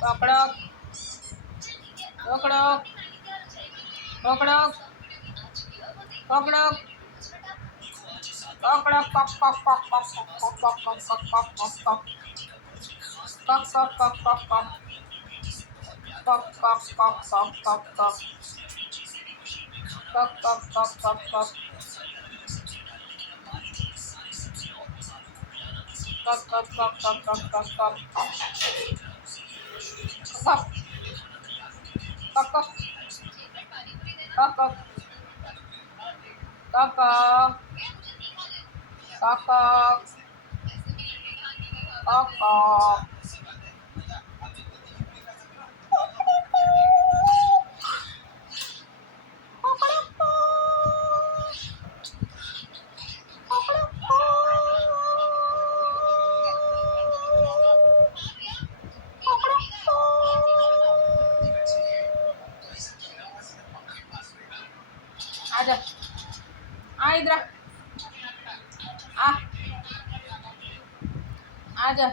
પકડો પકડો પકડો પકડો પકડો પક પક आजा आ इधर आ आजा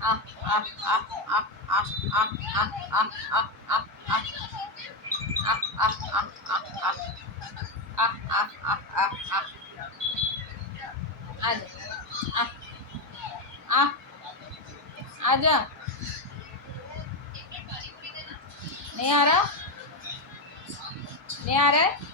आ आ आ आ आ आ आ आजा नहीं आ रहा नहीं आ रहा है